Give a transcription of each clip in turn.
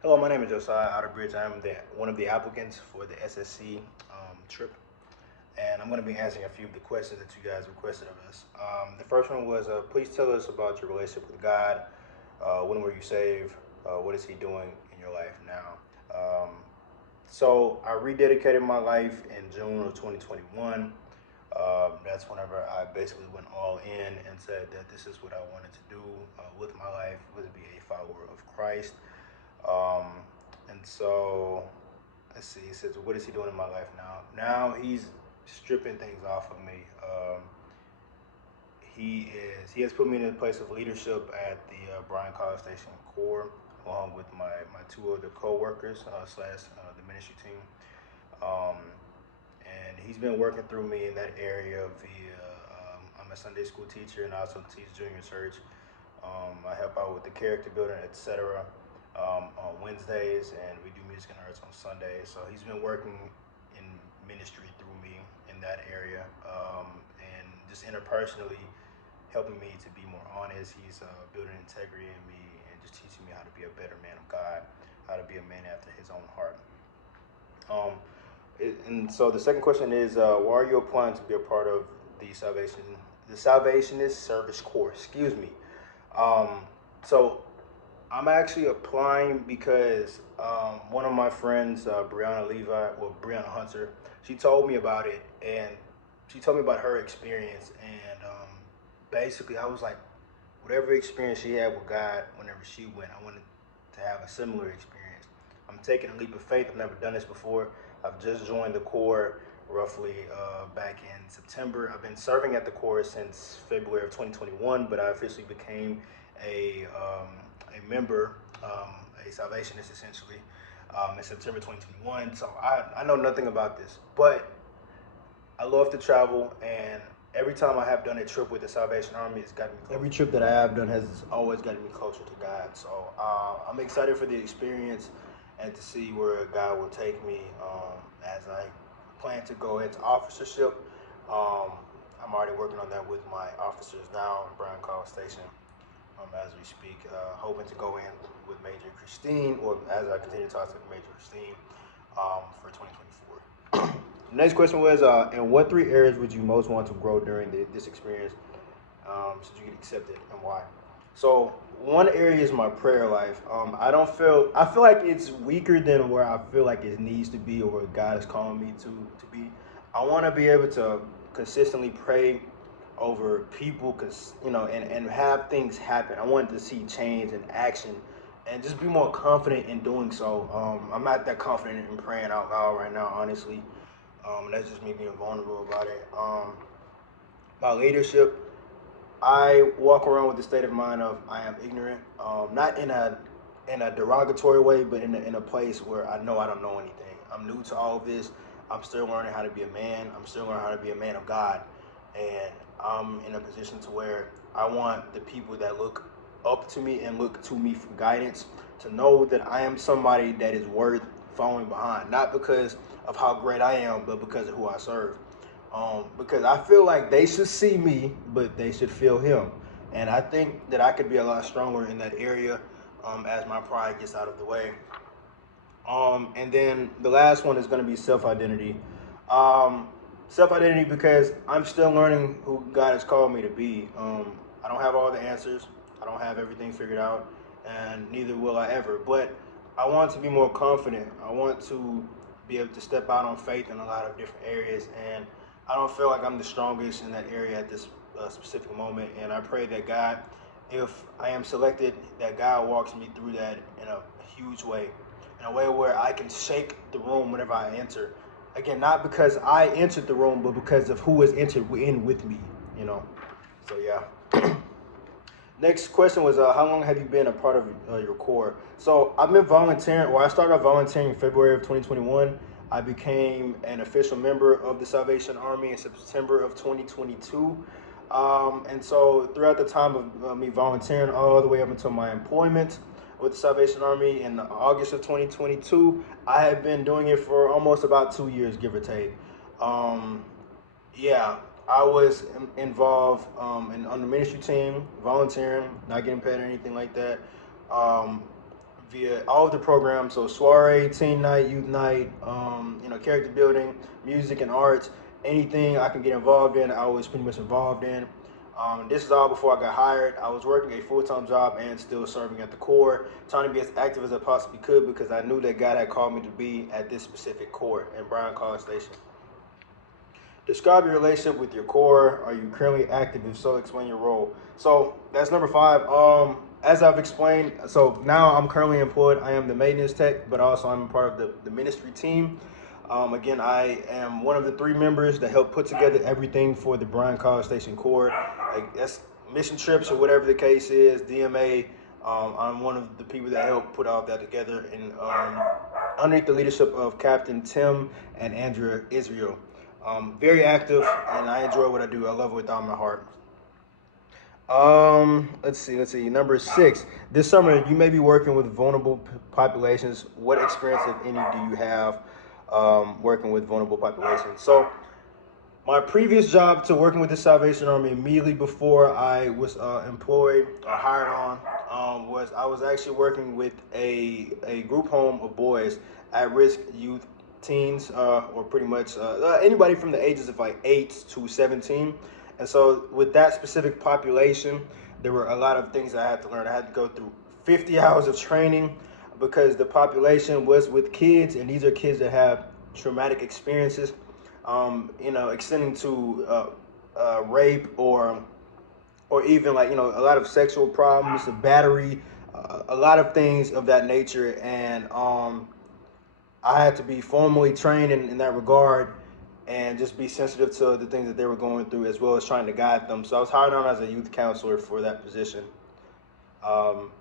Hello, my name is Josiah Outerbridge. I'm one of the applicants for the SSC trip, and I'm going to be answering a few of the questions that you guys requested of us. The first one was, please tell us about your relationship with God. When were you saved? What is He doing in your life now? Um, so I rededicated my life in June of 2021. That's whenever I basically went all in and said that this is what I wanted to do with my life, was to be a follower of Christ. Um, and so, let's see. He says, "What is he doing in my life now?" Now he's stripping things off of me. He has put me in a place of leadership at the Bryan College Station Corps, along with my two other co-workers slash the ministry team. Um, and he's been working through me in that area via. I'm a Sunday school teacher and I also teach junior church. I help out with the character building, etc. On Wednesdays, and we do music and arts on Sundays. So he's been working in ministry through me in that area, and just interpersonally helping me to be more honest. He's building integrity in me and just teaching me how to be a better man of God, how to be a man after His own heart. Um, and so the second question is, why are you applying to be a part of the Salvationist Service Corps? Excuse me. Um, so I'm actually applying because one of my friends, Brianna Hunter, she told me about it, and she told me about her experience, and basically I was like, whatever experience she had with God, whenever she went, I wanted to have a similar experience. I'm taking a leap of faith. I've never done this before. I've just joined the Corps roughly back in September. I've been serving at the Corps since February of 2021, but I officially became a member, a Salvationist essentially, in September 2021. So I know nothing about this, but I love to travel, and every time I have done a trip with the Salvation Army, it's gotten me closer. Every trip that I have done has always gotten me closer to God. So I'm excited for the experience and to see where God will take me as I plan to go into officership. Um, I'm already working on that with my officers now in Bryan College Station as we speak, hoping to go in with Major Christine, or as I continue to talk to Major Christine for 2024. The next question was, in what three areas would you most want to grow during this experience, so you get accepted, and why? So one area is my prayer life. I feel like it's weaker than where I feel like it needs to be or where God is calling me to be. I want to be able to consistently pray over people, and have things happen. I want to see change and action and just be more confident in doing so. I'm not that confident in praying out loud right now, honestly. That's just me being vulnerable about it. About leadership, I walk around with the state of mind of I am ignorant, not in a derogatory way, but in a place where I know I don't know anything. I'm new to all of this. I'm still learning how to be a man. I'm still learning how to be a man of God, and I'm in a position to where I want the people that look up to me and look to me for guidance to know that I am somebody that is worth following behind, not because of how great I am, but because of who I serve. Because I feel like they should see me, but they should feel him. And I think that I could be a lot stronger in that area as my pride gets out of the way. And then the last one is going to be self-identity. Um, Self-identity because I'm still learning who God has called me to be. I don't have all the answers. I don't have everything figured out, and neither will I ever. But I want to be more confident. I want to be able to step out on faith in a lot of different areas, and I don't feel like I'm the strongest in that area at this specific moment. And I pray that God, if I am selected, that God walks me through that in a huge way, in a way where I can shake the room whenever I enter. Again, not because I entered the room, but because of who has entered in with me, you know. So yeah. Next question was, how long have you been a part of your core? So I've been volunteering, or I started off volunteering in February of 2021. I became an official member of the Salvation Army in September of 2022. And so throughout the time of me volunteering all the way up until my employment with the Salvation Army in August of 2022, I have been doing it for almost about 2 years, give or take. Um, yeah, I was involved on the ministry team, volunteering, not getting paid or anything like that. Um, via all of the programs. So soiree, teen night, youth night, character building, music and arts, anything I can get involved in, I was pretty much involved in. This is all before I got hired. I was working a full-time job and still serving at the Corps, trying to be as active as I possibly could because I knew that God had called me to be at this specific Corps in Bryan College Station. Describe your relationship with your core. Are you currently active? If so, explain your role. So that's number 5. As I've explained, so now I'm currently employed. I am the maintenance tech, but also I'm a part of the ministry team. Again, I am one of the 3 members that help put together everything for the Bryan College Station Corps. Like that's mission trips or whatever the case is, DMA. I'm one of the people that help put all that together, and underneath the leadership of Captain Tim and Andrea Israel. Very active, and I enjoy what I do. I love it with all my heart. Let's see. Number 6. This summer, you may be working with vulnerable populations. What experience, if any, do you have working with vulnerable populations? So, my previous job to working with the Salvation Army immediately before I was employed or hired on was I was actually working with a group home of boys at risk youth teens or pretty much anybody from the ages of like 8 to 17. And so with that specific population, there were a lot of things I had to learn. I had to go through 50 hours of training because the population was with kids, and these are kids that have traumatic experiences, extending to rape or even like a lot of sexual problems, battery, a lot of things of that nature, and I had to be formally trained in that regard and just be sensitive to the things that they were going through as well as trying to guide them. So I was hired on as a youth counselor for that position.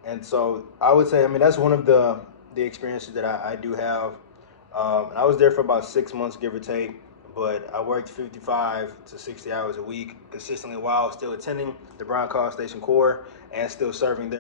And so I would say, I mean, that's one of the experiences that I do have. I was there for about 6 months, give or take, but I worked 55 to 60 hours a week consistently while still attending the Bryan College Station Corps and still serving there.